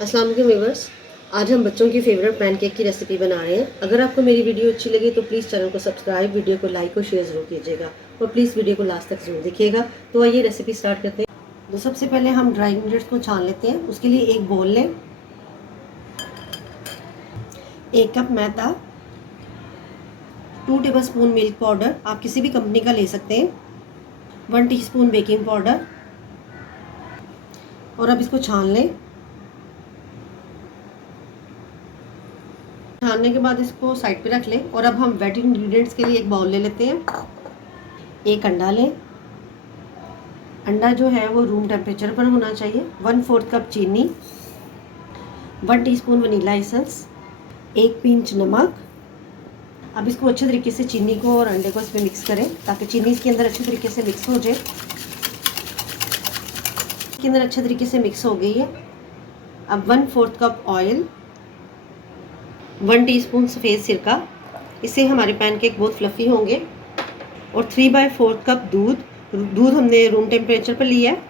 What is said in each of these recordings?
अस्सलाम वालेकुम व्यूअर्स। आज हम बच्चों की फेवरेट पैनकेक की रेसिपी बना रहे हैं। अगर आपको मेरी वीडियो अच्छी लगे तो प्लीज़ चैनल को सब्सक्राइब, वीडियो को लाइक और शेयर ज़रूर कीजिएगा और प्लीज़ वीडियो को लास्ट तक जरूर देखिएगा। तो आइए रेसिपी स्टार्ट करते हैं। तो सबसे पहले हम ड्राई इंग्रेडिएंट्स को छान लेते हैं। उसके लिए एक बोल लें, 1 कप मैदा, 2 टेबलस्पून मिल्क पाउडर, आप किसी भी कंपनी का ले सकते हैं, 1 टीस्पून बेकिंग पाउडर, और अब इसको छान लें। छानने के बाद इसको साइड पे रख लें और अब हम वेट इंग्रेडिएंट्स के लिए एक बाउल ले लेते हैं। एक अंडा लें। अंडा जो है वो रूम टेम्परेचर पर होना चाहिए। 1/4 कप चीनी, 1 टीस्पून वनीला एसेंस, 1 पिंच नमक। अब इसको अच्छे तरीके से चीनी को और अंडे को इसमें मिक्स करें ताकि चीनी इसके अंदर अच्छे तरीके से मिक्स हो जाए। इसके अंदर अच्छे तरीके से मिक्स हो गई है। अब 1/4 कप ऑयल, 1 टीस्पून सफ़ेद सिरका, इससे हमारे पैनकेक बहुत फ्लफ़ी होंगे, और 3/4 कप दूध हमने रूम टेम्परेचर पर लिया है।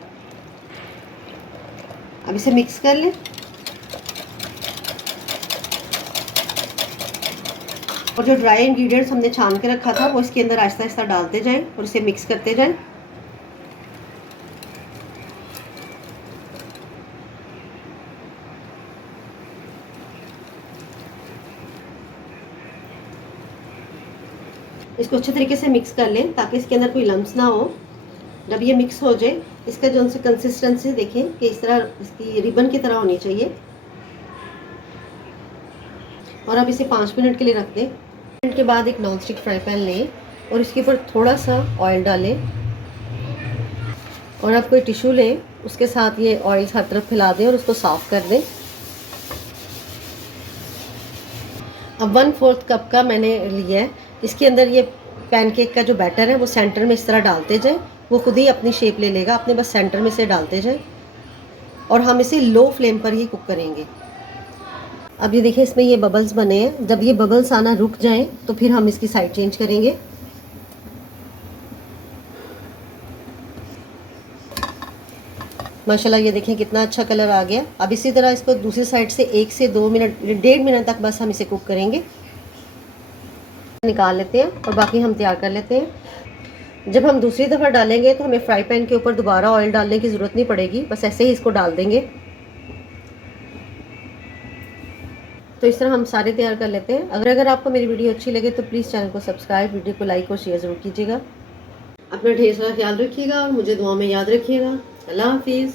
अब इसे मिक्स कर लें और जो ड्राई इंग्रेडिएंट्स हमने छान के रखा था वो इसके अंदर आहिस्ता आहिस्ता डालते जाएं और इसे मिक्स करते जाएं। इसको अच्छे तरीके से मिक्स कर लें ताकि इसके अंदर कोई लम्स ना हो। जब ये मिक्स हो जाए, इसका जो उनसे कंसिस्टेंसी देखें कि इस तरह इसकी रिबन की तरह होनी चाहिए। और अब इसे 5 मिनट के लिए रख दें। मिनट के बाद एक नॉन स्टिक फ्राई पैन लें और इसके ऊपर थोड़ा सा ऑयल डालें और आप कोई टिश्यू लें, उसके साथ ये ऑयल हर तरफ फैला दें और उसको साफ़ कर दें। अब 1/4 कप का मैंने लिया है। इसके अंदर ये पैनकेक का जो बैटर है वो सेंटर में इस तरह डालते जाएं, वो खुद ही अपनी शेप ले लेगा। अपने बस सेंटर में से डालते जाएं और हम इसे लो फ्लेम पर ही कुक करेंगे। अब ये देखिए इसमें ये बबल्स बने हैं। जब ये बबल्स आना रुक जाएं तो फिर हम इसकी साइड चेंज करेंगे। माशाल्लाह ये देखें कितना अच्छा कलर आ गया। अब इसी तरह इसको दूसरी साइड से 1 से 2 मिनट, 1.5 मिनट तक बस हम इसे कुक करेंगे। निकाल लेते हैं और बाकी हम तैयार कर लेते हैं। जब हम दूसरी दफ़ा डालेंगे तो हमें फ्राई पैन के ऊपर दोबारा ऑयल डालने की ज़रूरत नहीं पड़ेगी, बस ऐसे ही इसको डाल देंगे। तो इस तरह हम सारे तैयार कर लेते हैं। अगर आपको मेरी वीडियो अच्छी लगे तो प्लीज़ चैनल को सब्सक्राइब, वीडियो को लाइक और शेयर ज़रूर कीजिएगा। अपना ढेर सारा ख्याल रखिएगा और मुझे दुआ में याद रखिएगा। अल्लाह हाफिज़।